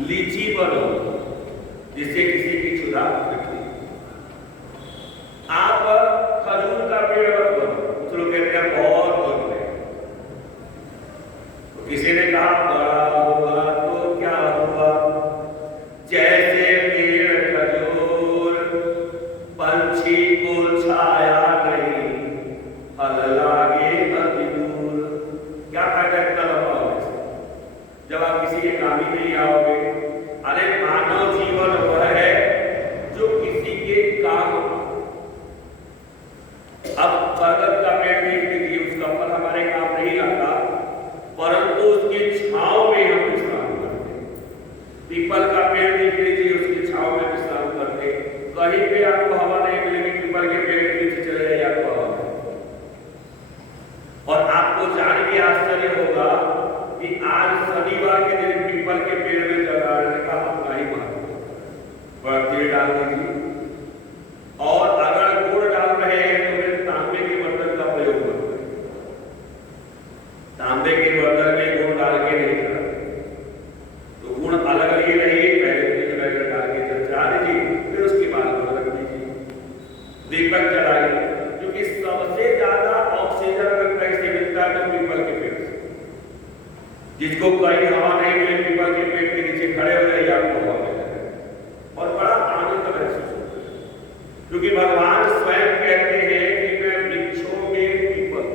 लीची बनो जिससे किसी की क्षुधा मिटे। आप खजूर का पेड़ मत बनो, कुछ लोग कहते हैं बहुत बन गए। तो किसी ने कहा बड़ा होगा तो क्या होगा, जैसे पेड़ खजूर पंछी को छाया नहीं, फल लागे अति दूर। क्या फायदा इतना लंबा होने से जब आप किसी के काम ही नहीं आओगे। अरे मानव जीवन वह है जो किसी के काम। अब बरगद का पेड़ देख लीजिए, उसका फल हमारे काम नहीं आता, परंतु उसकी छांव में हम विश्राम करते। पीपल का पेड़ देख लीजिए, उसकी छांव में विश्राम करते। कहीं पे आपको हवा नहीं मिलेगी, पीपल के पेड़ के नीचे चले जाइए आपको हवा। और आपको जान के आश्चर्य होगा कि आज शनिवार के दिन पीपल के पेड़ में जगाने का अपना ही महत्व। तेल डाल दीजिए, और अगर गुड़ डाल रहे हैं तो फिर तांबे के बर्तन का प्रयोग करते हैं। तांबे के बर्तन में गुड़ डाल के नहीं चढ़ाते, तो गुड़ अलग लिए रहिए, पहले तेल वगैरह डाल के चढ़ा दीजिए, फिर उसके बाद गुड़ रख दीजिए। दीपक जलाइए, क्योंकि सबसे ज्यादा ऑक्सीजन अगर कहीं से मिलता है तो पीपल के पेड़ से। जिसको कहीं हवा नहीं मिले, पीपल के पेड़ के नीचे खड़े हो जाइए, आपको हवा मिलेगा और बड़ा आनंद महसूस होता है। क्योंकि भगवान स्वयं कहते हैं कि मैं वृक्षों में पीपल,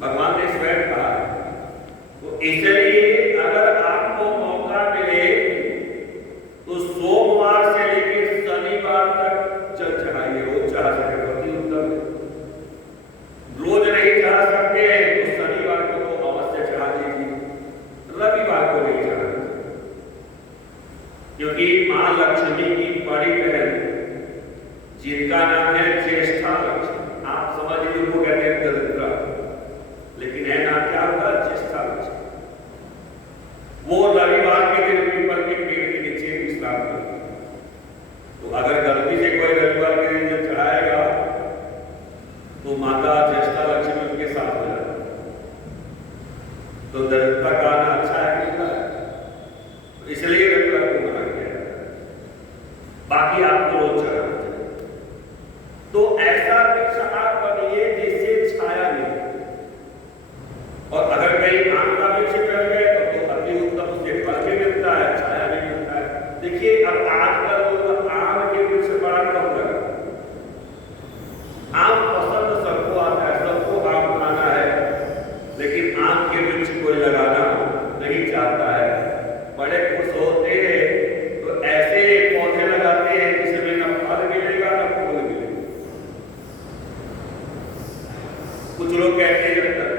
भगवान ने स्वयं कहा। तो इसलिए अगर आपको मौका मिले तो सोमवार से लेकर शनिवार तक जल चढ़ाइए। रोज चढ़ा सके अति उत्तम है। रोज नहीं चढ़ा सकते तो शनिवार को तो अवश्य चढ़ा दीजिए, रविवार को नहीं चढ़ा, क्योंकि मां लक्ष्मी की बड़ी बहन जिनका नाम है ज्येष्ठा लक्ष्मी, आप समझ लीजिए उनको कहते हैं दरिद्रा, लेकिन है नाम क्या होगा, ज्येष्ठा लक्ष्मी। वो रविवार के दिन पीपल के पेड़ के नीचे विश्राम करती है। तो अगर गलती से कोई रविवार के दिन जब चढ़ाएगा तो माता ज्येष्ठा लक्ष्मी उनके साथ हो जाए। तो दरिद्रता का आना अच्छा है कि बुरा है? इसलिए रविवार को मना किया है, बाकी आपको रोज चढ़ाना चाहिए। तो ऐसा वृक्ष आप बनिए जिससे छाया मिले, और अगर कहीं आम का वृक्ष चढ़ गए तो अति उत्तम, उससे फल भी मिलता है, छाया भी मिलता है। देखिए अब आजकल लोग आम के वृक्ष बड़ा कम लगा। आम पसंद सबको आता है, सबको आम खाना है, लेकिन आम के वृक्ष कोई लगाना नहीं चाहता है। बड़े खुश होते हैं तो ऐसे पौधे लगाते हैं जिसमें न फल मिलेगा न फूल मिलेगा। कुछ लोग कहते हैं जब तक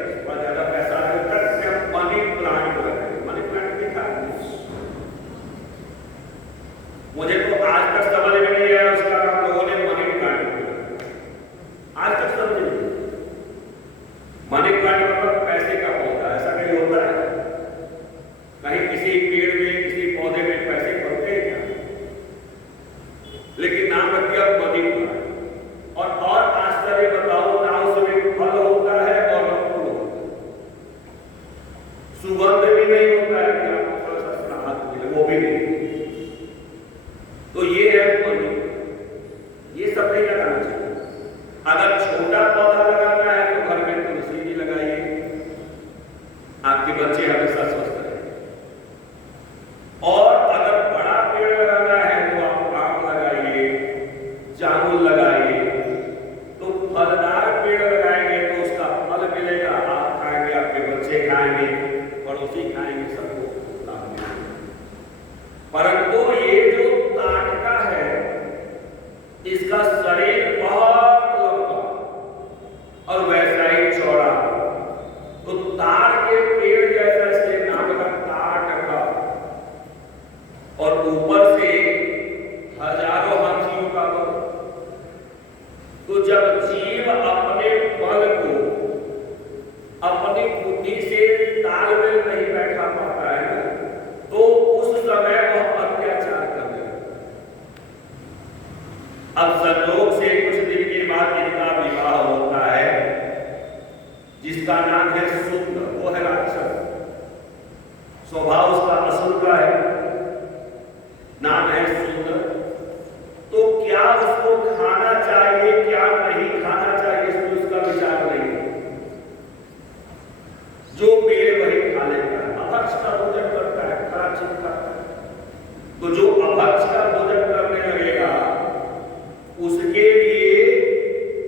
ज्यादा पैसा है तक मनी प्लांट लगाए। मनी प्लांट देखा मुझे तो आज तक समझ में नहीं आया उसका नाम लोगों ने मनी प्लांट किया, आज तक समझ नहीं। मनी प्लांट मतलब पैसे का पौधा, ऐसा नहीं होता है? कहीं किसी पेड़ में किसी पौधे में पैसे पड़ते हैं क्या? लेकिन नाम रख दिया मनी प्लांट। और आश्चर्य बताओ ना, उसमें फल होता है और न फूल होता है, सुगंध भी नहीं होता है कि आपको थोड़ा सा राहत मिले, वो भी नहीं। तो ये है मनी। ये सब नहीं लगाना चाहिए। अगर छोटा पौधा लगाना है तो घर में तुलसी भी लगाइए, आपके बच्चे हमेशा स्वस्थ रहे। और अगर बड़ा पेड़ लगाना है तो आप आम लगाइए, जामुन लगाइए। तो फलदार पेड़ लगाएंगे तो उसका फल मिलेगा, आप खाएंगे, आपके बच्चे खाएंगे, पड़ोसी खाएंगे, सबको लाभ मिलेगा। परंतु ये जो ताटका है इसका शरीर बहुत लंबा और वैसा ही चौड़ा, तो ताड़ के पेड़ जैसा इसके नाम का ताटका, और ऊपर से हजारों हाथियों का बल। तो जब जीव अपने बल को अपनी बुद्धि से तालमेल नहीं बैठा पाता है तो उस समय वह अत्याचार करने लगता है। अब संयोग से कुछ स्वभाव उसका असुर का है, नाम है सुंदर। तो क्या उसको खाना चाहिए क्या नहीं खाना चाहिए इसमें उसका विचार नहीं है, जो मिले वही खा लेता है। अभक्ष का भोजन करता है, खरा चीज खाता है। तो जो अभक्ष का भोजन करने लगेगा उसके लिए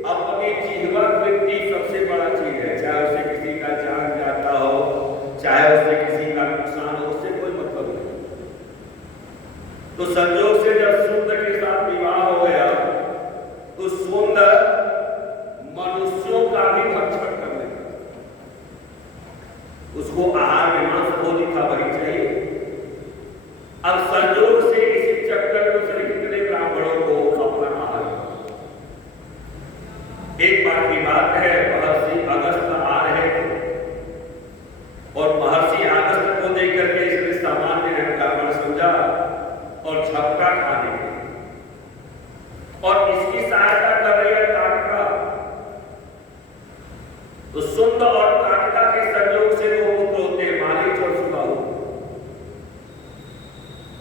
अपनी जिह्वा तृप्ति सबसे बड़ा चीज है। चाहे उससे किसी का जान जाता हो, चाहे उससे किसी का नुकसान हो, उससे कोई मतलब नहीं। तो संजोग से जब सुंदर के साथ विवाह हो गया तो सुंदर मनुष्यों का भी भक्षण करने लगा। उसको आहार में मांस भोजन था वही चाहिए। अब संजोग से इसी चक्कर में उसने कितने ब्राह्मणों को अपना आहार। एक बार की बात है, महर्षि अगस्त आ रहे थे और महर्षि अगस्त को देख करके इसने सामान्य ब्राह्मण समझा और झपटा खाने के और इसकी सहायता कर रही है ताटका। तो सुंदर और ताटका के संयोग से दो पुत्र होते हैं, मारीच और सुबाहु।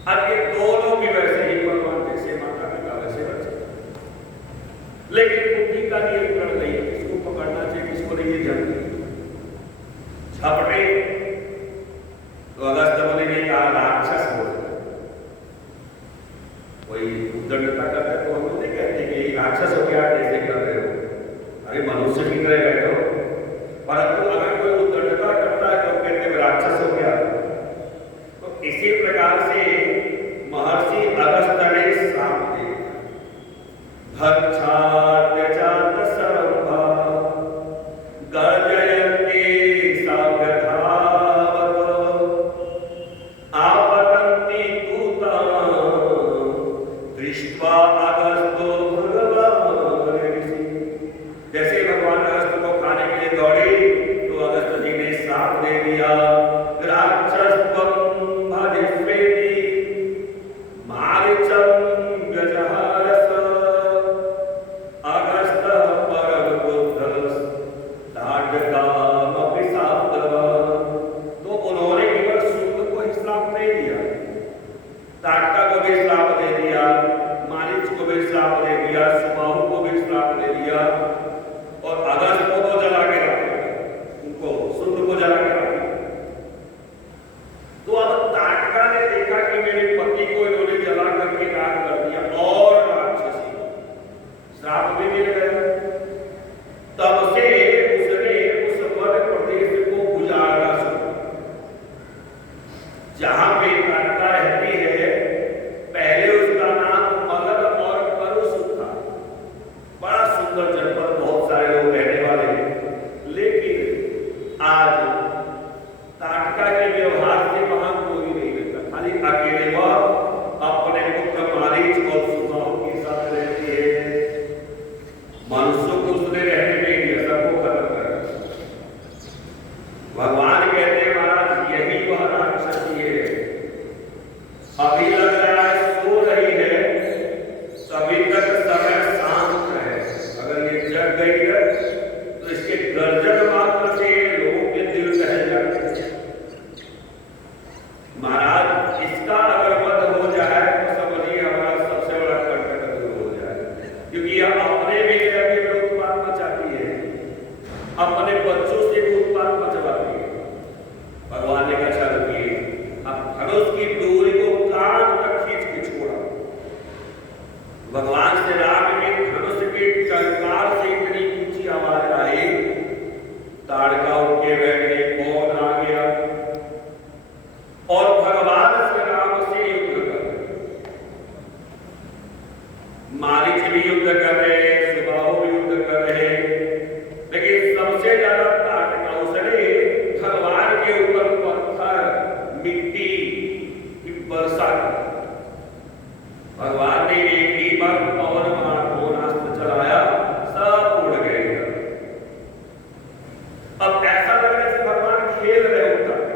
अब ये दोनों भी वैसे ही भगवान जैसे माता पिता वैसे बच्चे, लेकिन बुद्धि का नियंत्रण नहीं है, किसको पकड़ना चाहिए किसको नहीं ये जानते। झपटे तो अगस्त मुनि ने कहा राक्षस हो, कोई उद्दंडता करता है तो हम लोग नहीं कहते कि राक्षस हो क्या कैसे कर रहे हो, अरे मनुष्य की तरह बैठो। परंतु अगर कोई उद्दंडता करता है तो कहते हैं राक्षस हो गया। तो इसी प्रकार से महर्षि अगस्त ने श्राप दिया, भक्षात्यजात सर्वभा गर्जयन्ति साव्यथावत आपतन्ति दूताः दृष्ट्वा अगस्तो भगवान ऋषि। जैसे भगवान अगस्त को खाने के लिए दौड़े तो अगस्त जी ने श्राप दे दिया, राक्षसत्वं भजिष्येति मारीचं व्यजहारस अगस्त परम बुद्धस् ताटकामपि साप्तवान्। तो उन्होंने केवल सुंदर को ही श्राप नहीं दिया, ताटका को भी श्राप दे दिया, मारीच को भी श्राप दे दिया, सुबाहु को भी श्राप दे दिया और अगस्त को तो जला के रख दिया, उनको सुंदर को जला के रख दिया। तो अब ताटका ने देखा कि मेरे पति को इन्होंने जला करके राख कर दिया और राक्षसी श्राप भी मिल गया। तब से उसने उस वन प्रदेश को गुजारना शुरू, जहां पे ताटका रहती है। पहले उसका नाम मगध और करुष था, बड़ा सुंदर जनपद, बहुत सारे लोग रहने वाले हैं। लेकिन आज ताटका के व्यवहार से वहां कोई नहीं रहता, खाली अकेले वह अपने पुत्र मारीच और सुबाहु के साथ रहती है। मनुष्यों को उसने रहने नहीं दिया, सबको खत्म कर। भगवान कहते हैं महाराज यही वह राक्षसी है, अभी लग रहा है सो रही है, तभी तक समय शांत है। अगर ये जग गई है तो इसके गर्जन मात्र से लोगों के दिल बहल जाते हैं। महाराज इसका अगर वध हो जाए तो समझिए हमारा सबसे बड़ा कर्तव्य दूर हो जाए, क्योंकि यह अपने भी जगह में उत्पात मचाती है, अपने बच्चों से भी उत्पात मचवाती है। भगवान ने कहा रुकिए, अब धनुष की डोरी को कान तक खींच के छोड़ा। भगवान श्री राम के धनुष के टंकार से इतनी ऊंची आवाज आई, ताड़का उनके बैठने कौन आ गया और भगवान श्री राम से युद्ध कर रहे। मारीच भी युद्ध कर रहे, सुबाहु भी युद्ध कर रहे, लेकिन सबसे ज्यादा ताटका उसने भगवान के ऊपर पत्थर मिट्टी की वर्षा की। भगवान ने एक ही बार पवन बाणास्त्र चलाया, सब उड़ गए। अब ऐसा लग रहा है भगवान खेल रहे होता है।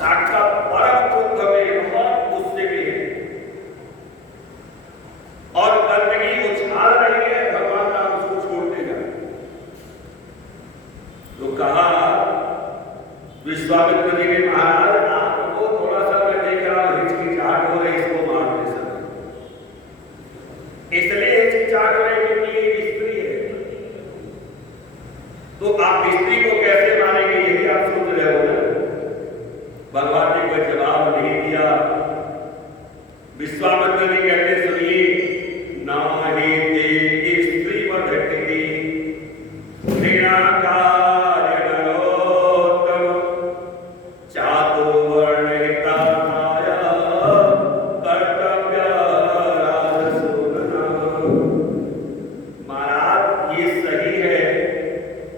ताटका परम क्रोध में, बहुत गुस्से में है और गंदगी उछाल रही है, भगवान राम उसको छोड़ते जाए। तो कहा विश्व विश्वामित्र जी ने महाराज आपको थोड़ा सा मैं देख रहा हूं हिचकिचाहट हो रही इसको मारने समय, इसलिए हिचकिचाहट हो रही क्योंकि ये स्त्री है, तो आप स्त्री को कैसे मारेंगे यही आप सोच रहे हो ना। भगवान ने कोई जवाब नहीं दिया। विश्वामित्र जी कहते सुनिए, ना ही ते स्त्री वधति घृणा कार्य नरोत्तम चातु वर्णिता माया कर्तव्य राजसूदना। महाराज ये सही है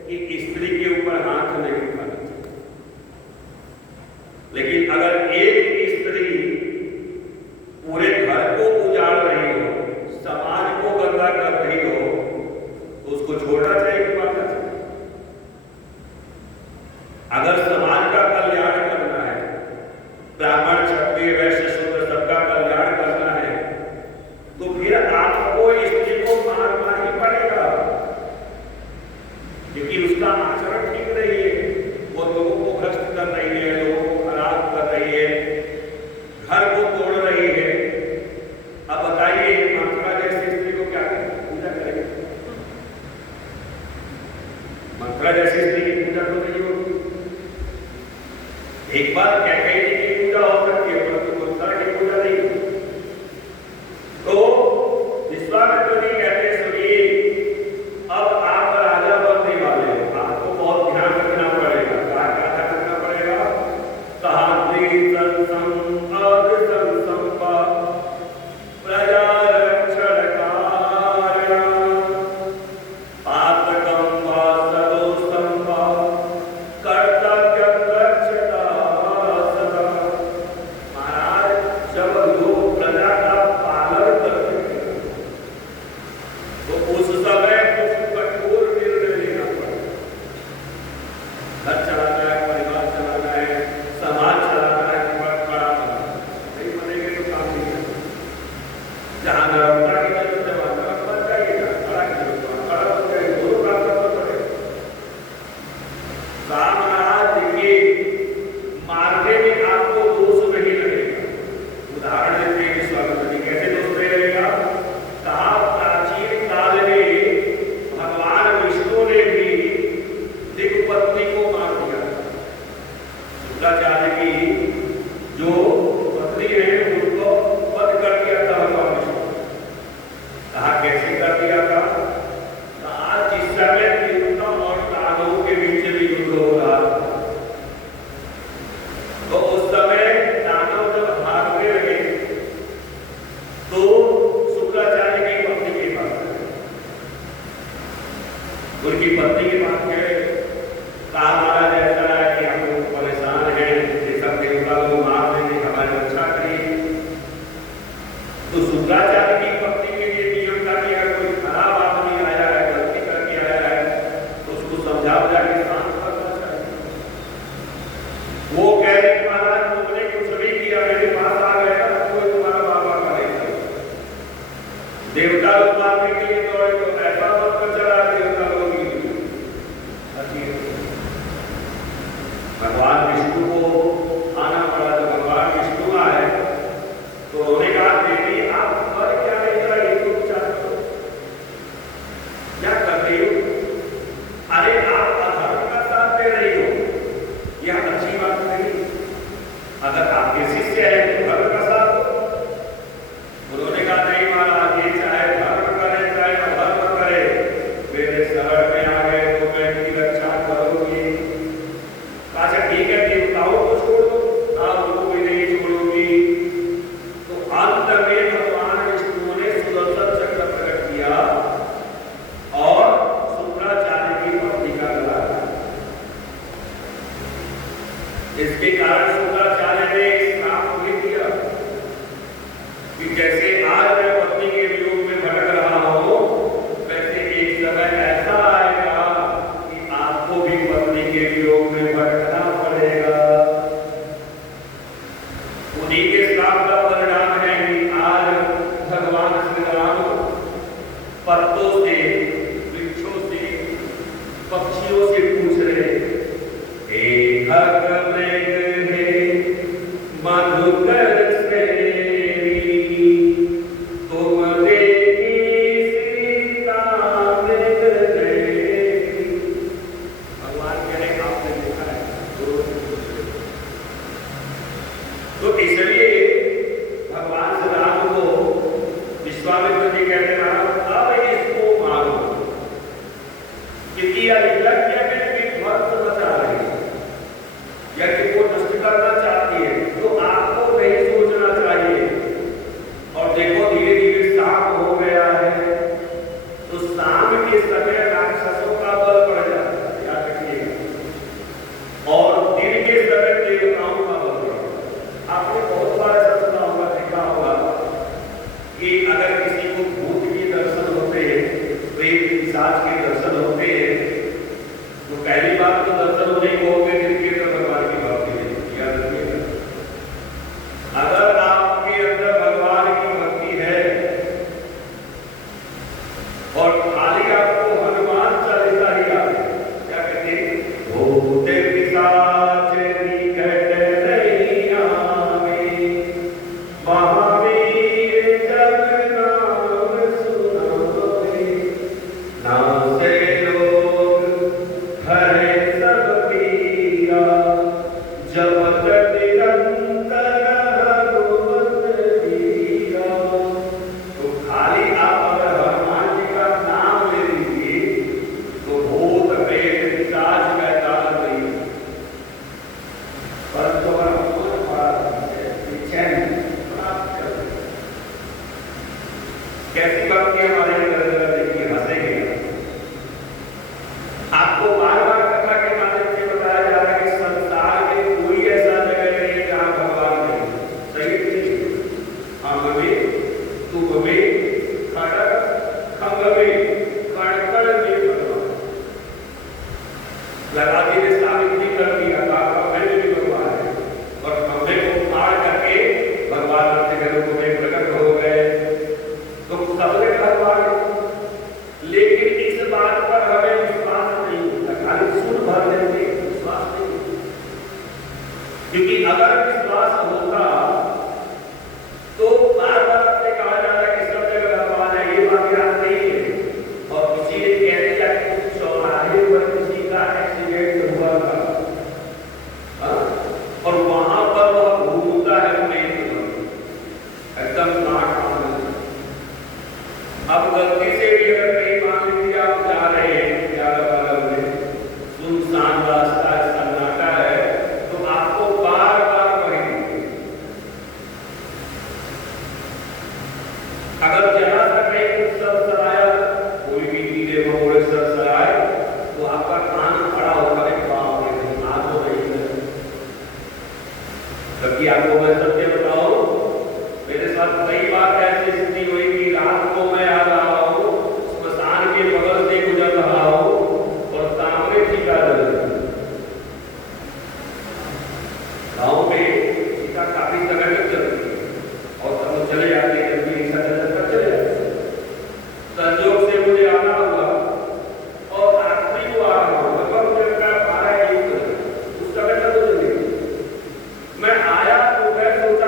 कि स्त्री के ऊपर हाथ नहीं उठाना चाहिए, लेकिन अगर एक स्त्री पूरे घर को उजाड़ रही हो, समाज को गंदा कर रही हो, तो उसको छोड़ना चाहिए कि मारना चाहिए? अगर समाज का कल्याण करना है, ब्राह्मण क्षत्रिय वैश्य शूद्र सबका कल्याण करना है, तो फिर आपको स्त्री को मारना ही पड़ेगा, क्योंकि उसका आचरण ठीक नहीं है, वो लोगों को भ्रष्ट कर रही है, लोगों को खराब कर रही है, घर को तोड़ रही है। अब बताइए मंथरा जैसी स्त्री को क्या पूजा करेंगे? मंथरा जैसी स्त्री की पूजा तो नहीं होगी। एक बार कैकेयी जी की पूजा हो सकती है, परंतु मंथरा की पूजा नहीं होगी। तो विश्वामित्र जी कहते सुनिए, अब आप राजा बनने वाले हो, आपको बहुत ध्यान रखना पड़ेगा। क्या ध्यान रखना पड़ेगा? सहाद्री संसंपद संसंपा प्रजा रक्षण कारण पातकं वा सदोषं वा कर्तव्यं रक्षता सदा। महाराज जब लोग प्रजा का पालन करते हैं तो उस समय कुछ कठोर निर्णय लेना पड़ता है। घर चलाना है, परिवार चलाना है, समाज चलाना है, बड़ा नहीं बनेंगे तो काम नहीं है। जहां नरमता की जरूरत है वहां नरम बन जाइएगा, खड़ा की जरूरत है खड़ा बन जाइए, दोनों काम करना पड़ेगा। राम महाराज देखिए, मारने में आपको दोष नहीं लगेगा। उदाहरण देते हैं विश्वामित्र जी, कैसे दोष नहीं लगेगा? कहा प्राचीन काल में भगवान विष्णु ने भी दिग्पत्नी को मार दिया। शुक्राचार्य की जो पत्नी है उनको वध कर दिया था भगवान विष्णु। कहा कैसे कर दिया था? कहा जिस समय देवता और दानवों के बीच में युद्ध हो रहा था, तो उस समय दानव जब भागने लगे तो शुक्राचार्य की पत्नी के पास गए। उनकी पत्नी के पास गए, कहा महाराज ऐसा है कि हम लोग परेशान हैं, ये सब देवता लोग मार देंगे, हमारी रक्षा करिए। तो शुक्राचार्य की पत्नी के लिए नियम था कि अगर कोई खराब आदमी आया है, गलती करके आया है, तो उसको समझा बुझा के शांत करना चाहिए। वो कह रहे कि महाराज तुमने कुछ नहीं किया, मेरे पास आ गया था, कोई तुम्हारा बाबा करेगा। देवता लोग मारने के लिए दौड़े तो ऐसा मत कर चला देवता लोग भगवान विष्णु को आना पड़ा। जब भगवान विष्णु आए तो उन्होंने कहा देवी आप कर क्या नहीं कर रही हो, विचार करो क्या कर रही हो? अरे आप अधर्म का साथ दे रही हो, यह अच्छी बात नहीं। अगर आपके शिष्य है तो धर्म का साथ दो। उन्होंने कहा नहीं महाराज, ये चाहे धर्म करे चाहे अधर्म करे, मेरे शरण में आ गए तो मैं इनकी रक्षा करूंगी। अच्छा ठीक है, देवताओं को छोड़ दो, आप उनको भी नहीं छोड़ोगी। तो अंत में भगवान विष्णु ने सुदर्शन चक्र प्रकट किया और शुक्राचार्य की पत्नी का गला काटा। इसके कारण शुक्राचार्य ने श्राप भी दिया कि जैसे आज मैं पत्नी के वियोग में भटक रहा हूं, वैसे एक समय ऐसा आएगा कि आपको भी पत्नी के वियोग में भटकना पड़ेगा। उन्हीं के श्राप का परिणाम है कि आज भगवान श्री राम पत्तों से, वृक्षों से, पक्षियों से पूछ रहे, हे खग में तो इसलिए भगवान श्री राम को विश्वामित्र जी कहते हैं अब इसको मारो, क्योंकि यह यज्ञ में विध्वंस मचा रही है, यज्ञ को नष्ट करना चाहती है। तो आपको नहीं सोचना चाहिए। और देखो धीरे धीरे शाम हो गया है, तो शाम के समय राक्षसों का बल बढ़ जाता है, याद रखिएगा। और दिन के समय देवताओं का बल बढ़ जाता है। आपने बहुत बार ऐसा सुना होगा, देखा होगा कि अगर किसी को भूत के दर्शन होते हैं, प्रेत पिशाच के दर्शन होते हैं, तो पहली बात तो दर्शन होने को होंगे जिनके अंदर भगवान की भक्ति है, याद रखिएगा। अगर आपके अंदर भगवान की भक्ति है और खाली आपको हनुमान चालीसा ही याद है, क्या कहते हैं, भूत पिशाच निकट नहीं आवे, महावीर जब नाम सुनावे, नासे लोग हरे सब पीरा, जपत निरंतर हनुमत वीरा। तो खाली आप अगर हनुमान जी का नाम ले लीजिए तो भूत प्रेत पिशाच का ताकत नहीं, परंतु अगर मन बड़ा चैन कैसी भक्ति हमारे अंदर, देखिए हंसेंगे। आपको बार बार कथा के माध्यम से बताया जा रहा है कि संसार में कोई ऐसा जगह नहीं है जहां भगवान नहीं, सही नहीं। हम में, तुम में, खड़क खंग में, कणकण में भगवान। लगाती ने साबित भी कर दिया, हमें भी भगवान है, और हमें को मार करके भगवान अपने घरों में प्रकट हो गए। तो सबने भगवान, लेकिन इस बात पर हमें विश्वास नहीं होता, खाली सुन भर लेते, विश्वास नहीं। क्योंकि अगर विश्वास होता तो बार बार आपसे कहा जाता है कि सब जगह भगवान है, ये बात याद नहीं है। और किसी ने कह दिया कि कुछ चौराहे पर किसी का एक्सीडेंट हुआ था, और वहां पर वह घूमता है एकदम नाक। अब गलती से भी अगर कहीं मान लीजिए आप जा रहे हैं ज्यादा बगल में, सुनसान रास्ता सन्नाटा है, तो आपको बार बार वही, अगर जरा सा कहीं कुछ सरसराया, कोई भी कीड़े मकोड़े सरसराए, तो आपका कान खड़ा होकर एक बाप रे आज हो रही है। जबकि आपको मैं सत्य बताऊं, मेरे साथ कई बार ऐसी स्थिति हुई कि रात को मैं आ रहा हूँ, स्मशान के बगल से गुजर रहा हूँ और सामने टीका जल रही है। गाँव में टीका काफी समय तक चलती है और सब लोग चले जाते हैं, जब भी रिक्शा चलकर चले जाते हैं। संजोग से मुझे आना हुआ और रात्रि को आ रहा हूँ, लगभग मुझे लगता है 12-1 बजे, उस समय तक तो चली। मैं आया तो मैं सोचा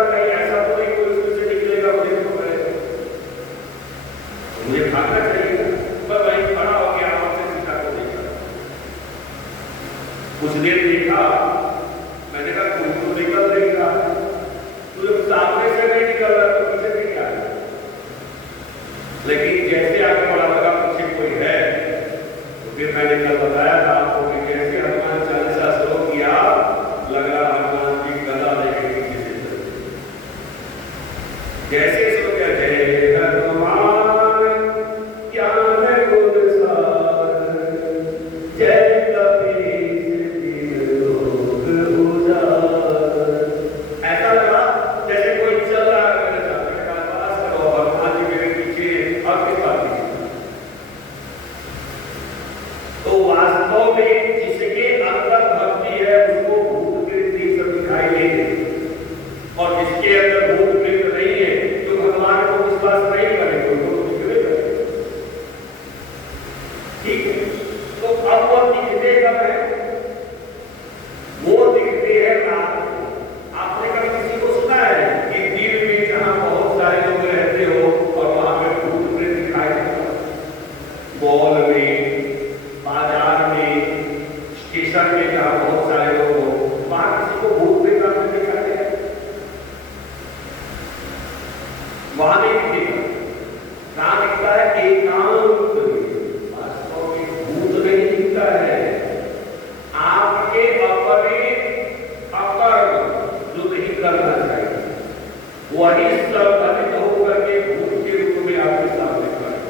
वही संगठित होकर के भूत के रूप में आपके सामने खड़ा है।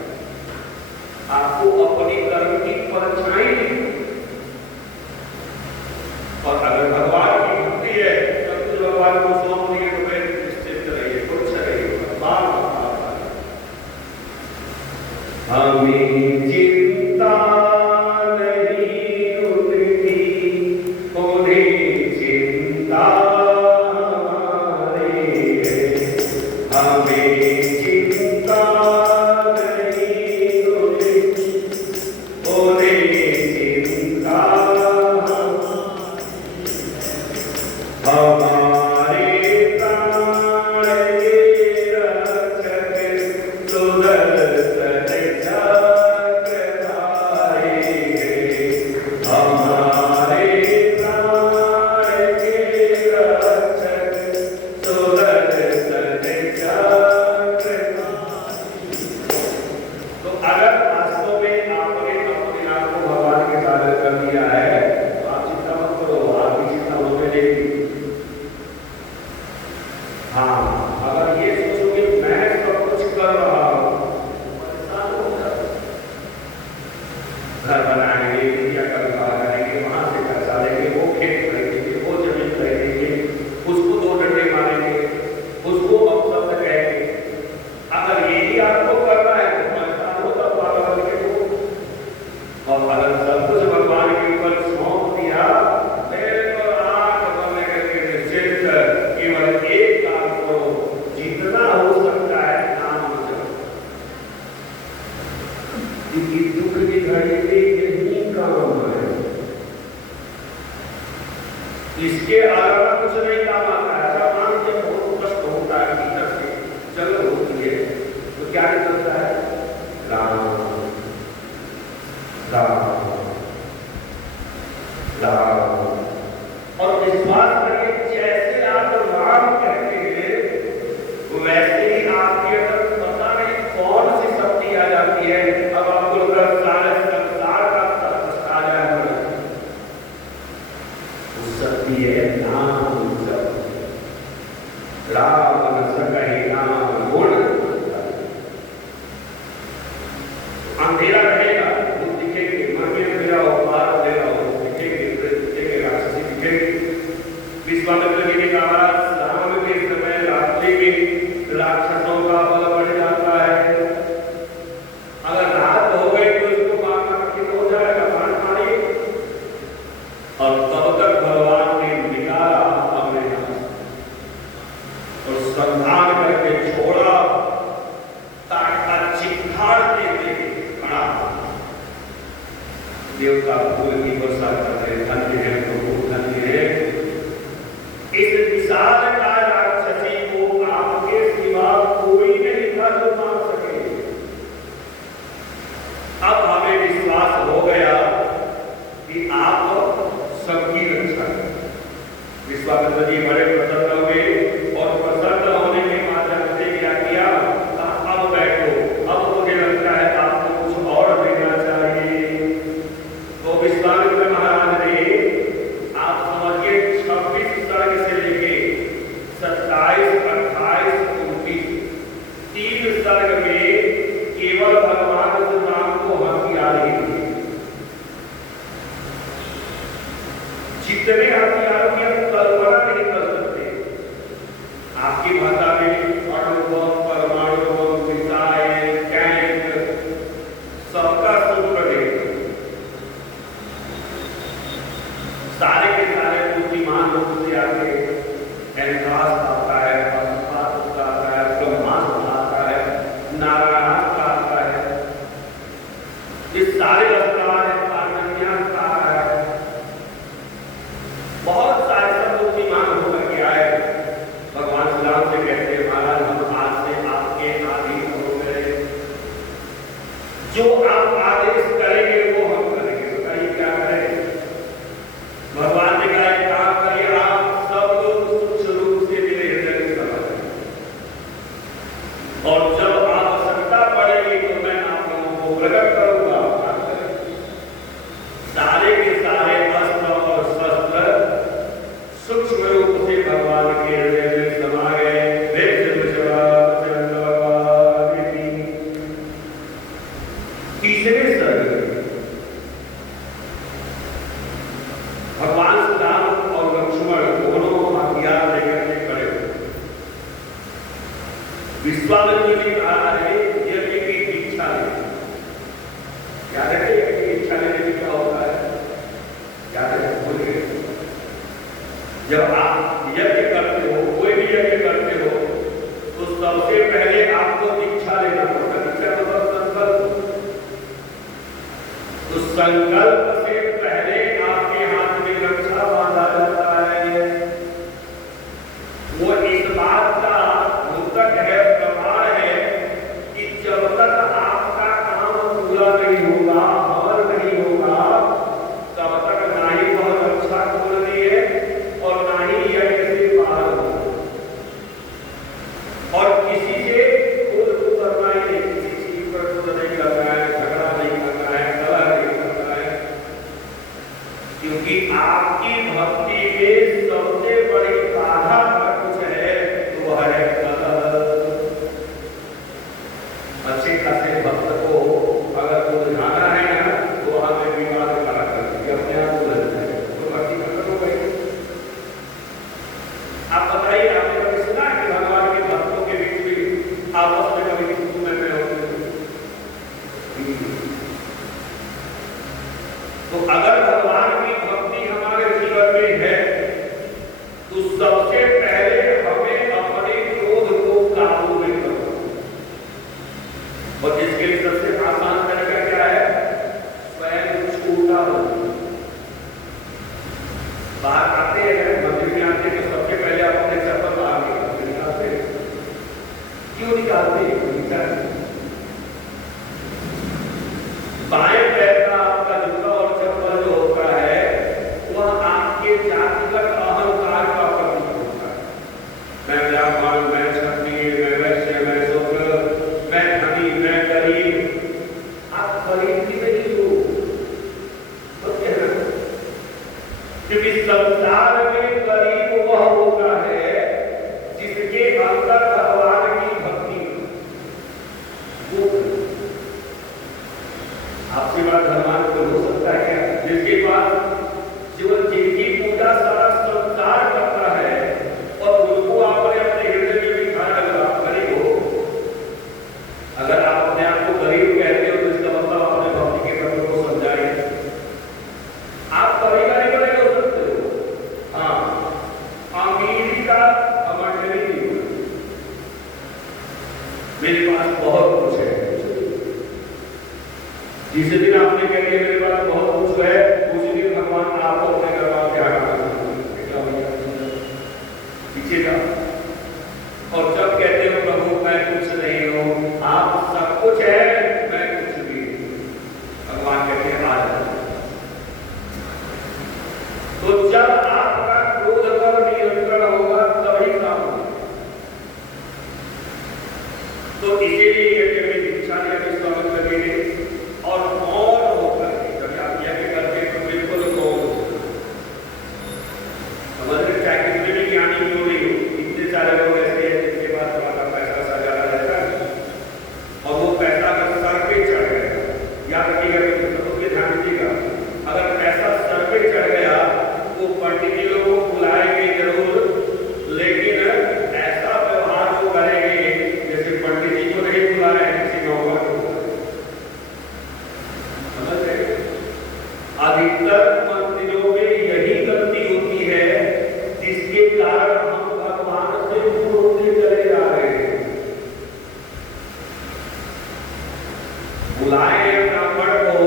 आपको अपनी कर्म की परछाई नहीं, और अगर भगवान की भक्ति है तो कुछ भगवान को सौंप दिए तो फिर निश्चित रहिए, कुछ रहिए, हमें चिंता नहीं उनकी, उन्हें चिंता हमें चिंता नहीं उनकी, उन्हें चिंता हमारे प्राण के रक्षक सुदर्शन चक्रधारी हमारे प्राण के रक्षक सुदर्शन चक्रधारी। तो अगर वास्तव में आपने अपने आप को भगवान के साथ कर दिया है तो आप चिंता मत करो, आपकी चिंता होने देगी। हाँ, अगर ये सोचोगे मैं सब कुछ कर रहा हूं, परेशान हो जाओगे। घर बनाएंगे, क्या करेंगे, वहां से पैसा लेंगे, वो खेत खरीदेंगे, वो जमीन खरीदेंगे, उसको 2 डंडे मारेंगे, उसको अपशब्द कहेंगे। अगर यही आपको करना है तो परेशान हो, तब पागल के हो। और अगर सब कुछ भगवान के ऊपर सौंप दिया, तो आंख बंद करके निश्चित केवल एक काम करो, जितना हो सकता है नाम जपो। क्योंकि दुख की घड़ी में यही काम है, इसके अलावा कुछ नहीं काम आता है। अच्छा, मान लीजिए बहुत कष्ट होता है, भीतर से जलन होती है, तो क्या निकलता है? राम राम राम। और विश्वास करिए, जैसे आप राम कहते हैं वैसे ही आपके अंदर पता नहीं कौन सी शक्ति आ जाती है। अब आपको लग रहा है सारे संसार का कष्ट आ जाएगा, वो शक्ति है नाम जप। राम न सकहि नाम गुण, अंधेरा रहेगा, वो दिखेंगे, मन में मेरा उपहार दे रहा हो दिखेंगे, दिखेंगे, राक्षसी दिखेंगे। विश्वामित्र जी ने कहा शाम के समय रात्रि में राक्षसों का बल बढ़ जाता है, अगर रात हो गई तो इसको मारना कठिन हो जाएगा, प्राण मारिए। और तब तक भगवान ने निकाला अपने हाथ और संधान करके छोड़ा, ताकि चित्ताड़ देते खड़ा देवता फूल की वर्षा कर रहे, धन्य है प्रभु, धन्य है। इस विशाल काय राक्षसी को आपके सिवा कोई नहीं था जो मार सके। अब हमें विश्वास हो गया कि आप सबकी रक्षा करें। विश्वामित्र जी बड़े प्रसन्न हुए, और प्रसन्न होने के माध्यम से क्या किया? अब बैठो, अब मुझे लगता है आपको कुछ और देना चाहिए। तो विश्वामित्र महाराज ने, आप समझिए, 26 सर्ग से लेके 27, 28, 29 3 सर्ग में केवल भगवान राम को हथियार ही दिए। जितने हथियारों की हम कल्पना नहीं कर सकते, आपकी भाषा में अणुबम, परमाणु बम, मिसाइल, टैंक, सबका सूत्र देख, सारे के सारे बुद्धिमान लोग से आते हैं। एनकास्ट आता है, पशुपात आता है, ब्रह्मास्त्र आता है, नारायणास्त्र आता है, ये सारे अस्त्रार है, पारमन्यास्त्र आता है, बहुत सारे सब बुद्धिमान होकर के आए। भगवान श्री राम से कहते हैं, महाराज हम आज से आपके आधीन हो गए, जो आप आदेश करेंगे वो हम करेंगे। बताइए क्या करें? भगवान ने कहा एक काम करिए, आप सब लोग सूक्ष्म रूप से मेरे हृदय में समा जाइए, और जब आवश्यकता पड़ेगी तो मैं आप लोगों को प्रकट करूंगा। सारे के सारे अस्त्र और शस्त्र सूक्ष्म रूप से भगवान के हृदय में समा गए। विश्वामित्र जी ने कहा है यज्ञ की दीक्षा ले। याद रखे यज्ञ की दीक्षा लेने में क्या होता है? याद रखे, बोलिए। जब आप यज्ञ करते हो, कोई भी यज्ञ करते हो, तो सबसे पहले आपको दीक्षा लेना पड़ता है। दीक्षा मतलब संकल्प। तो संकल्प से पहले आपके हाथ में रक्षा बांधा जाता है। वो इस बात का मुद्दक है, प्रमाण है कि जब तक आपका काम पूरा नहीं होगा, हवन नहीं होगा, तब तक ना ही वह रक्षा खोलनी है और ना ही यज्ञ से बाहर होगा। और किसी से खुद को करना ही नहीं, किसी चीज पर खुद नहीं करना है, झगड़ा नहीं करना है, कलह नहीं करना है, क्योंकि आपकी भक्ति में सबसे बड़ी बाधा अगर कुछ है तो वह है कलह। अच्छे खासे भक्त को अगर बुझाना है ना, तो हमें विवाद करा करती अपने आप बुझ जाए तो भक्ति खत्म हो गई। आप बताइए, आपने कभी सुना है कि भगवान के भक्तों के बीच में आपस में कभी किसी में होती? तो अगर भगवान की भक्ति हमारे जीवन में है तो सबसे पहले हमें अपने क्रोध को काबू में करना। और जिसके लिए सबसे आसान तरीका क्या है? स्वयं छोटा हो। बाहर आते हैं, मंदिर में आते हैं, तो सबसे पहले आप अपने चप्पल बाहर निकालते हैं। क्यों निकालते हैं? बाएं पैर का आपका जूता और चप्पल जो होता है वह आपके जातिगत अहंकार का प्रतीक होता है। मैं ब्राह्मण, मैं क्षत्रिय, मैं वैश्य, मैं शूद्र, मैं धनी, मैं गरीब। आप गरीब भी नहीं हो, क्योंकि संसार में गरीब वह होता है जिसके अंदर भगवान की भक्ति हो। आपके पास धर्मान को हो सकता है क्या? जिसके पास जो जिनकी पूजा सारा संसार करता है और उनको आपने अपने हृदय में भी ठान अगर आप गरीब हो, अगर आप अपने आप को गरीब कहते हो तो इसका मतलब आपने भक्ति के तत्व को समझा ही। आप गरीब नहीं बने हो सकते हो। हाँ, अमीरी का घमंड नहीं होगा। मेरे पास बहुत कुछ है। जिस दिन आपने कह दिया मेरे पास बहुत कुछ है, उसी दिन भगवान आपको अपने दरबार से हटा पीछे का। और जब कहते हो प्रभु मैं कुछ नहीं हूं, आप सब कुछ है, मैं कुछ भी नहीं, भगवान कहते हैं आ जाओ। तो जब आपका क्रोध पर नियंत्रण होगा तभी काम होगा। तो इसीलिए यज्ञ में दीक्षा लिया विश्वामित्र जी ने, और मौन होकर जब आप यज्ञ करते तो बिल्कुल मौन समझ रहे। चाहे कितने भी ज्ञानी क्यों नहीं हो, इतने सारे लोग ऐसे हैं जिनके पास थोड़ा पैसा सजाया रहता है और वो पैसा अगर सर पे चढ़ गया, याद रखिएगा, तो ध्यान दीजिएगा, अगर पैसा सर पे चढ़ गया तो पंडित जी लोग को बुलाएंगे जरूर, लेकिन ऐसा व्यवहार वो करेंगे जैसे पंडित जी को नहीं बुलाए किसी नौकर को। अधिकतर मंदिरों में यही गलती होती है, जिसके कारण हम भगवान से दूर होते चले जा रहे हैं। बुलाए ब्राह्मण को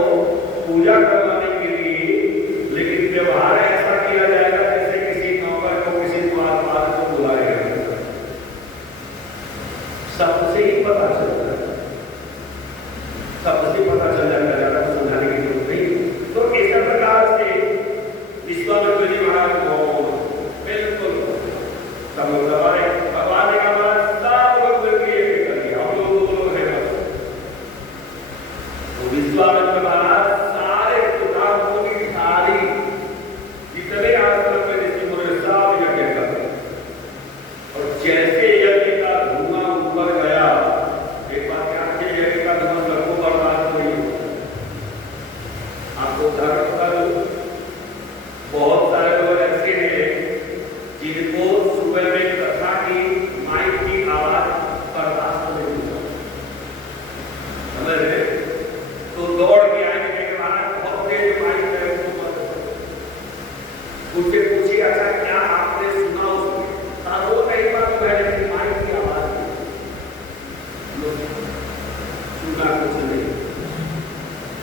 पूजा करवाने के लिए, लेकिन व्यवहार ऐसा किया जाएगा जैसे किसी नौकर को किसी द्वारपाल को बुलाया गया। सबसे ही पता चलता है, सबसे पता चल जाएगा, ज्यादा समझाने की जरूरत नहीं। तो इस प्रकार से विश्वामित्र जी महाराज को बिल्कुल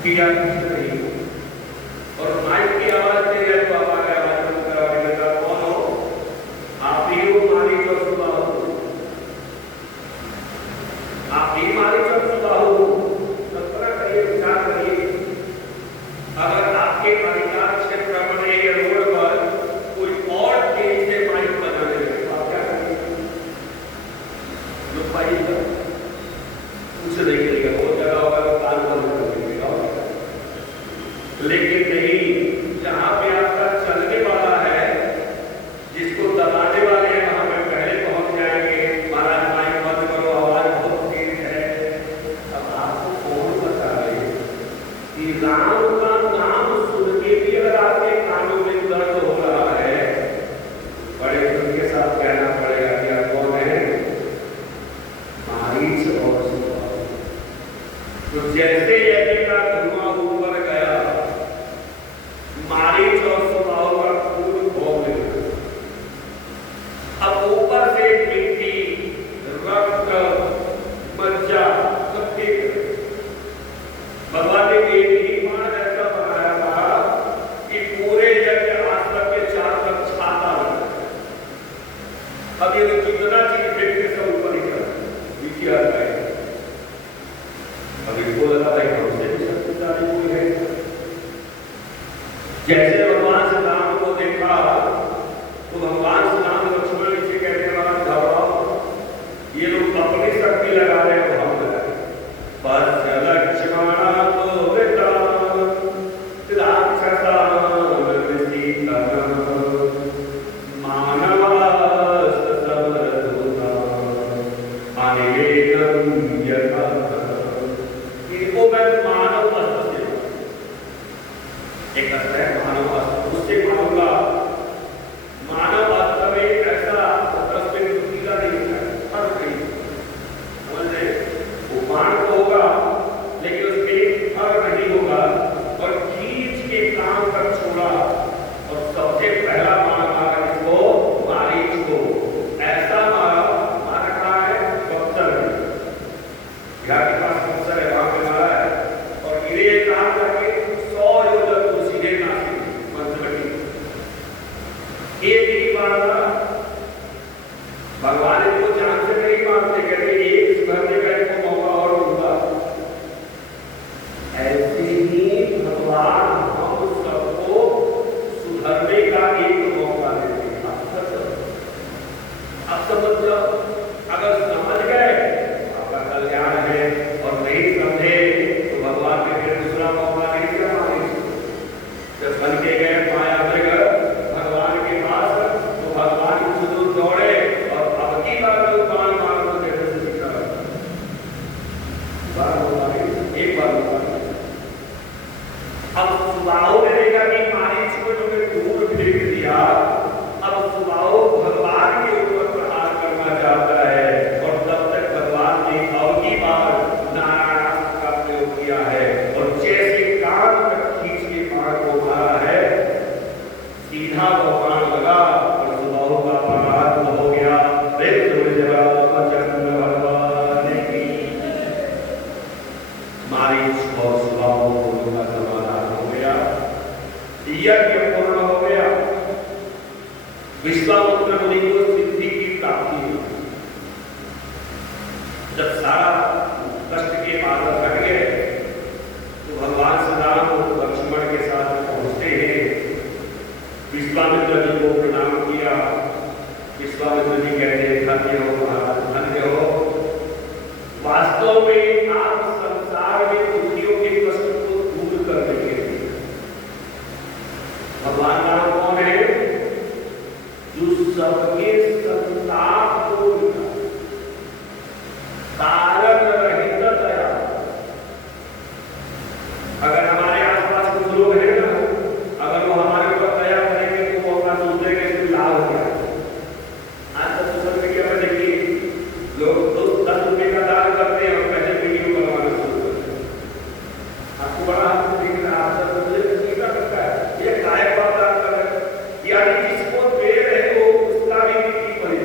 किया कुछ नहीं। और माइक की आवाज दे रहे तो हमारे आवाज बंद करवाने लगा, कौन हो? आप ही हो मालिक और सुबाहु, आप ही मालिक और सुबाहु। कल्पना करिए, विचार करिए, अगर आपके अधिकार क्षेत्र में या रोड पर कोई और तेज से माइक बनाने लगे तो आप क्या करेंगे? लुपाई का कुछ नहीं करेगा, बहुत जगह होगा तो कान बंद कर देगा। लेकिन नहीं, जहां पे आपका चलने वाला है, जिसको दबाने वाले हैं, वहां पे पहले पहुंच जाएंगे। महाराज माइक बंद करो, आवाज बहुत तेज है। अब आपको कौन बता रहे कि राम का नाम सुन के भी अगर आपके कानों में दर्द हो रहा है, बड़े दुख के साथ कहना पड़ेगा कि आप कौन है? मारीच और सुबाहु। तो जैसे यज्ञ का धुआं ऊपर गया, मारीच और सुबाहु का खून भोग लेगा। अब ऊपर से मिट्टी, रक्त, मज्जा सब ठीक। भगवान ने एक ही बाण ऐसा बनाया था कि पूरे यज्ञ आस्था के चारों तरफ छाता बना। अब ये जितना चीज फेंकने से ऊपर ही चला नीचे आ जाए। अब इनको लगा था कि हमसे भी शक्तिशाली कोई है। जैसे भगवान श्री राम को देखा तो भगवान श्री राम लक्ष्मण जी से कहते हैं, घबराओ, ये लोग अपनी शक्ति लगा रहे हो, हम लगाए। बस लक्ष्मण तो एक अर्थ है मानव अस्त्र, उससे मानूंगा। मानव अस्त्र में ऐसा उसमें नुकीला नहीं है, फर्क नहीं समझ रहे? वो बाण तो होगा लेकिन उसमें फर्क नहीं होगा। और खींच के काम कर छोड़ा और सबसे पहला बाण मारा इसको, मारीच को। ऐसा मारा, मार रखा है बक्सर में, यहाँ के पास बक्सर है, वहां पे मारा है। और गिरे काम करके 100 योजन एक ही मारना। भगवान इनको जान से नहीं मारते, कहते एक सुधरने का इनको मौका और दूंगा। ऐसे ही भगवान हम सबको सुधरने का एक मौका देते हैं। अब समझ लो, अगर समझ गए आपका कल्याण है, और नहीं समझे तो भगवान ने फिर दूसरा मौका नहीं दिया। जब बन के गए माया भगवान के पास, तो भगवान सुदूर दौड़े और अब की बार जो बाण मारना जैसे से सीखा एक बार अब सुबाहु ने देखा कि मारीच को जो दूर फेंक दिया, अब सुबाहु भगवान के ऊपर प्रहार करना चाहता है। और तब तक भगवान ने अब की बार नारायण का प्रयोग किया है, और जैसे कान तक खींच के बाण को मारा है, सीधा भगवान लगा और सुबाहु का पराहत हो गया। मारीच और सुबाहु दोनों का समाधान हो गया, यज्ञ पूर्ण हो गया। विश्वामित्र मुनि को सिद्धि की प्राप्ति हुई। जब सारा कष्ट के बादल हट गए तो भगवान श्री राम लक्ष्मण के साथ पहुंचते हैं। विश्वामित्र जी को प्रणाम किया। विश्वामित्र जी कहते हैं, धन्य हो महाराज, धन्य हो। वास्तव में आप संसार में दुखियों के कष्ट को दूर कर देंगे। भगवान राम कौन है? जो सबके संताप को कारण रहित दया। अगर हमारे आसपास कुछ लोग हैं ना, अगर वो हमारे ऊपर दया करेंगे तो वो अपना दूसरे के लिए लाभ हो जाए। आज तक सोशल मीडिया पर देखिए, लोग 10 रुपए का दान करते हैं और पहले वीडियो बनवाना शुरू करते हैं। आपको बड़ा दिख रहा है, आप सब करता है, ये काय दान कर रहे हैं, यानी जिसको दे रहे हो उसका भी कितनी बड़ी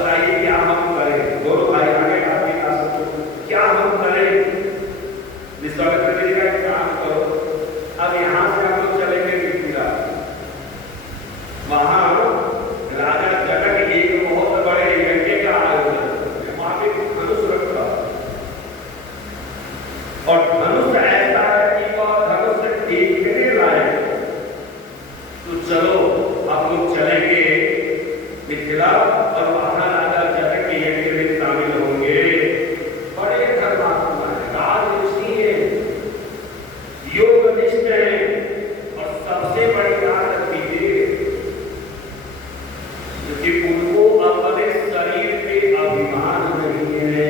बताइए क्या हम करें। दोनों भाई आगे काफी ना सकते, क्या हम करें। विश्वामित्र जी का एक काम करो, अब यहाँ से हम लोग चलेंगे मिथिला। वहां राजा जनक एक बहुत बड़े यज्ञ का आयोजन, वहां पे धनुष रखा, और धनुष ऐसा है कि वह धनुष देखने लायक। तो चलो हम लोग चलेंगे मिथिला, और वहां राजा जनक के यज्ञ में शामिल होंगे। बड़े धर्मात्मा हैं, राजऋषि हैं, योगनिष्ठ हैं, और सबसे बड़ी बात कि उनको अपने शरीर पे अभिमान नहीं है।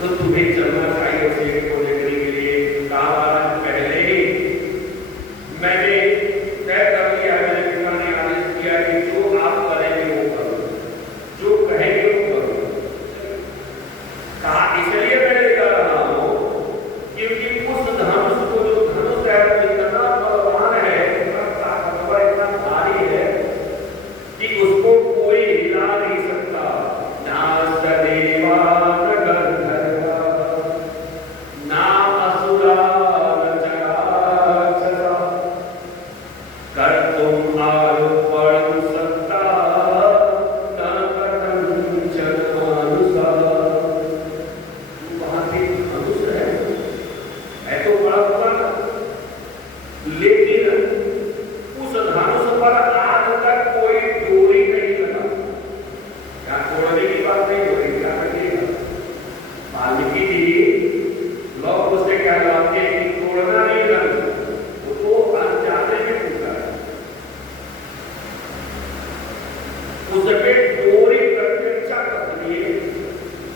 तो तुम्हें चलना चाहिए उस यज्ञ को देखने के लिए। कहा पहले ही मैंने तय कर लिया, मेरे पिता ने आदेश किया कि जो आप करेंगे वो करो, जो कहेंगे वो करो। कहा इसलिए मैं लेकर रहा हूं क्योंकि उस धनुष को, जो धनुष है इतना बलवान है, इतना ताकतवर, इतना भारी है कि उसको कोई हिला नहीं सकता। ना सदेवा न गंधर्वा, ना असुरा न चराचरा, कर्तुम् आरोपणं सत्ता न कथंचन मानुषा। वहां भी धनुष है तो बड़ा बड़ा, लेकिन उस धनुष पर आज तक कोई डोरी नहीं लगा। क्या तोड़ने की बात नहीं हो रही, क्या करिएगा। वाल्मीकि जी लोग उससे क्या कहते हैं कि तोड़ना नहीं लगा, वो तो अनजाने में टूटा है। उसमें डोरी प्रत्यक्षा करनी है,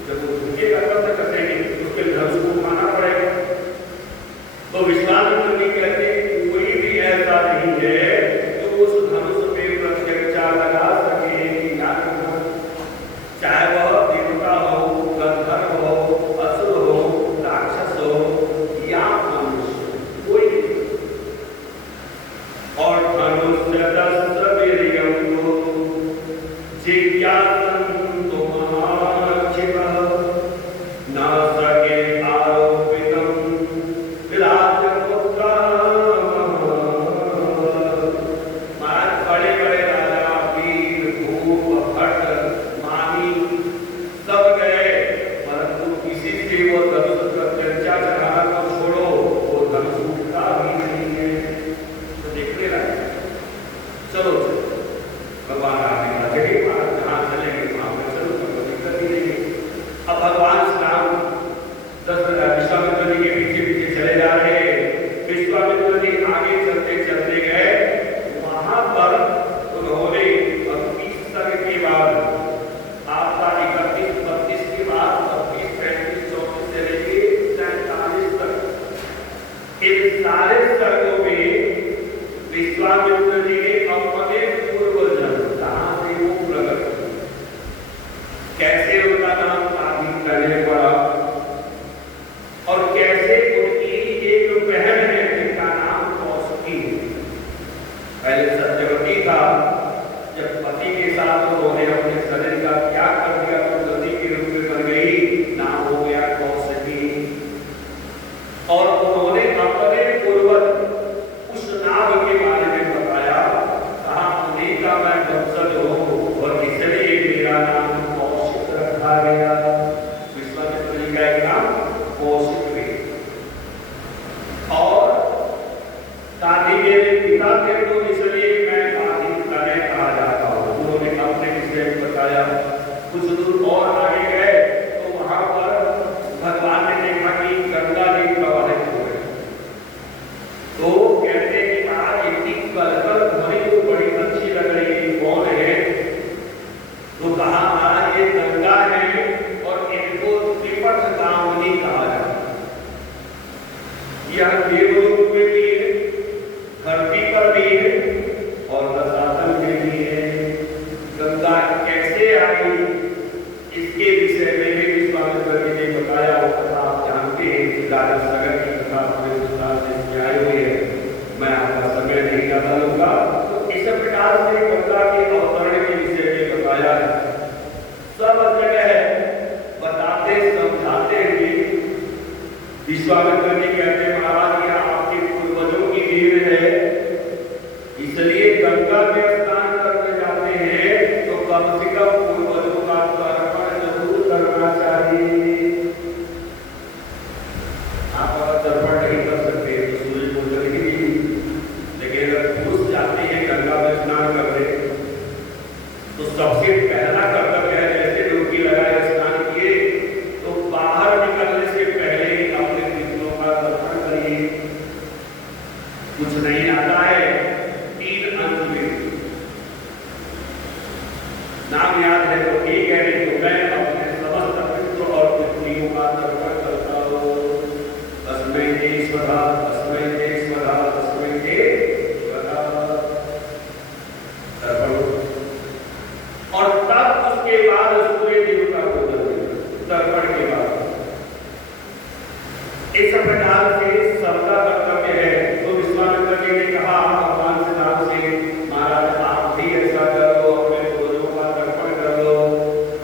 जब वो झुकेगा तब तक करेंगे, उसके धनुष को उठाना पड़ेगा। तो विश्वामित्र जी कहते हैं कोई भी ऐसा नहीं है जो उस धनुष पे प्रत्यक्षा लगा सके कि क्या करना, चाहे वह देवता हो, गंधर्व हो, असुर हो, राक्षस हो या मनुष्य, कोई नहीं। और धनुष दस वीर्यं जिज्ञासन्तु महाक्षिपः, न सके आरोपितं राजपुत्र। महाराज बड़े बड़े राजा, वीर, भूप, भट्ट, मानी सब गए, परंतु किसी से वो धनुष प्रत्यक्षा चढ़ाना तो छोड़ो, वो धनुष उठता भी नहीं है। तो देखने लगे, चलो भगवान आगे बढ़ेंगे, जहां चलेंगे वहां पर चलो, कोई दिक्कत ही नहीं है। अब भगवान श्री राम विश्वामित्र जी के पीछे पीछे चले जा रहे हैं। विश्वामित्र जी आगे चलते चलते गए, वहां पर उन्होंने 32 सर्ग के बाद, आपका 31, 32 के बाद 32, 33, 34 से लेके 43 तक, इन सारे सर्गों में विश्वामित्र जी ने अपने पूर्वजन जहां से वो प्रकट, कैसे उनका नाम साबित करने पड़ा, और कैसे उनकी एक बहन है जिनका नाम कौशिकी है। पहले सत्यवती था, जब पति के साथ उन्होंने अपने शरीर का त्याग कर दिया तो नदी के रूप में बन गई, नाम हो गया कौशिकी। और उन्होंने अपने पूर्वज उस नाम के बारे में बताया, कहा उन्हीं का मैं वंशज हूं और इसलिए मेरा नाम कौशिक रखा गया। विश्वामित्र जी का एक नाम कौशिक भी। और दादी मेरे पिता थे तो इसलिए मैं दादी तने कहा जाता हूं। उन्होंने अपने विषय में बताया। कुछ दूर और आगे गए तो वहां पर भगवान ने देखा कि गंगा जी प्रवाहित हो रही, तो कहते हैं कि महाराज इतनी कलकल ध्वनि तो बड़ी अच्छी लग रही है, कौन है? तो कहा महाराज ये गंगा है और इनको त्रिपथ गांवनी कहा जाता है। यह देवलोक में भी है, धरती पर भी है और रसातल में भी है। गंगा कैसे आई इसके विषय में भी विश्वामित्र जी ने बताया, और कथा आप जानते हैं, राजा सगर की कथा पूरे विस्तार से आई हुई है, मैं आपका समय नहीं ज्यादा लूंगा। तो इस प्रकार से गंगा के अवतरण के विषय में बताया। है, सब जगह बताते समझाते हुए विश्वामित्र जी कहते हैं महाराज ये आपके पूर्वजों की देन है, इसलिए गंगा में स्नान करने जाते हैं तो कम से कम पूर्वजों का तर्पण जरूर करना चाहिए। आप अगर तर्पण नहीं कर सकते तो सूरज को जल ही नहीं, लेकिन अगर पुरुष जाते हैं गंगा में स्नान करने तो सबसे पहला कर्तव्य है, जैसे डुबकी लगाए स्नान किए तो बाहर निकलने से पहले ही अपने पितरों का तर्पण करिए। कुछ नहीं आता है, 3 अंक में नाम याद है तो ठीक है, नहीं तो मैं अपने समस्त पितरों और पितरियों का तर्पण करता हूँ। तस्मै ते स्वधा, तस्मै ते स्वधा, तस्मै ते स्वधा, तर्पण। और तब उसके बाद सूर्य देवता को तर्पण के बाद इस प्रकार से सबका कर्तव्य है। तो विश्वामित्र जी ने कहा भगवान श्री राम से महाराज आप भी ऐसा करो, अपने पूर्वजों का तर्पण कर लो।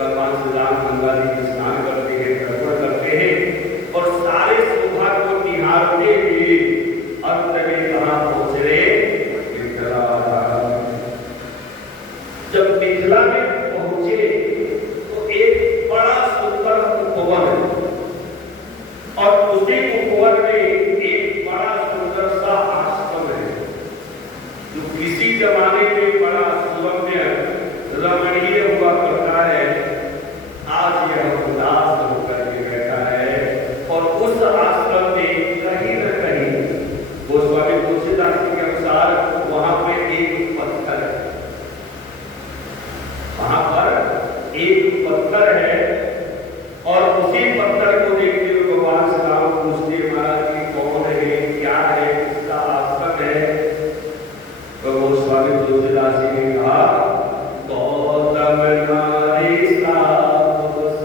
भगवान श्री राम गंगा जी में स्नान करते हैं, तर्पण करते हैं और सारे शोभा को निहारते हुए अंत में कहां पहुंच रहे? मिथिला। जब मिथिला में पहुंचे तो एक बड़ा सुंदर उपवन है और उसी उपवन में एक बड़ा सुंदर सा आश्रम है जो किसी जमाने में बड़ा सुरम्य रमणीय हुआ करता है। आज यह उदास होकर के बैठा है और उस आश्रम में कहीं न कहीं गोस्वामी तुलसीदास जी के अनुसार वहां पे एक पत्थर है, वहां पर एक पत्थर है और उसी पत्थर को देखते हुए भगवान श्री राम पूछते महाराज की कौन है, क्या है, किसका आश्रम है? तो गोस्वामी तुलसीदास जी ने कहा गौतम नारी साधुस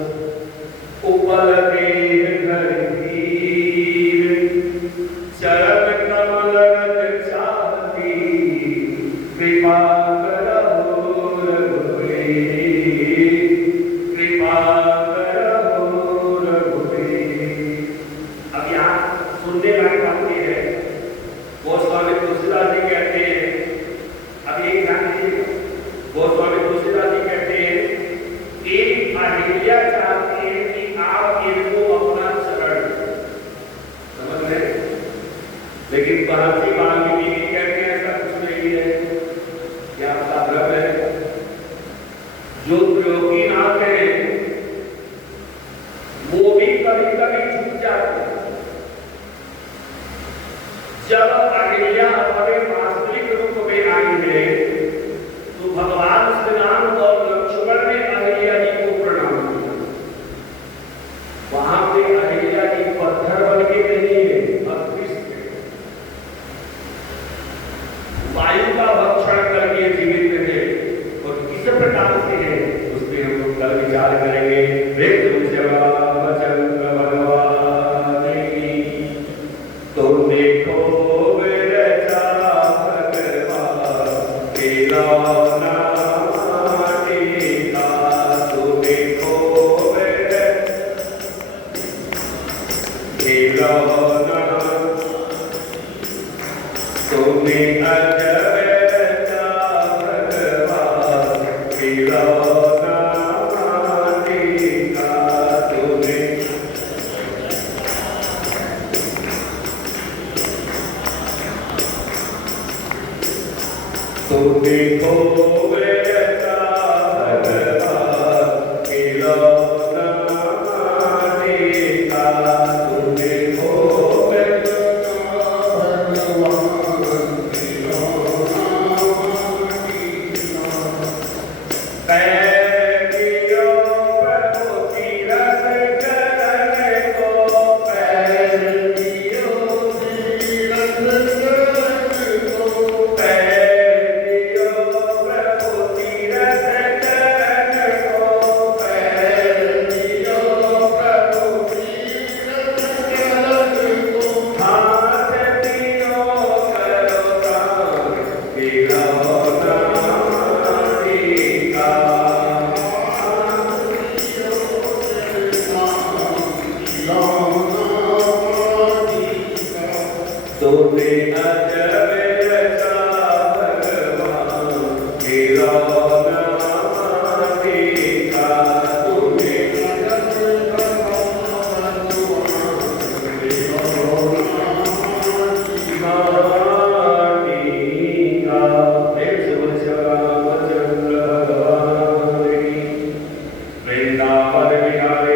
उपल देह धरतीर चरण कमल रज चाहती कृपा करहु रघुवीर, कृपा करहु रघुवीर। अब यहाँ सुनने वाली बात ये है, गोस्वामी तुलसीदास जी कहते हैं, अब एक ध्यान दीजिए, गोस्वामी तुलसीदास जी कहते हैं कि अहिल्या चाहती है कि आप इनको अपना चरण समझ रहे, लेकिन महर्षि वाल्मीकि कहते हैं ऐसा कुछ नहीं है, यह आपका भ्रम है। जो योगीनाथ है वो भी कभी कभी झुक जाते हैं। जब अहिल्या अपने वास्तविक रूप में आई है तो भगवान श्री राम और लक्ष्मण ने अहिल्या जी को प्रणाम किया। वहां पे अहिल्या जी पत्थर बन के नहीं है, वायु का भक्षण करके जीवित है और किस प्रकार से है उसमें हम लोग कल विचार करेंगे। तो देखो मेरा भगवान पद विहारे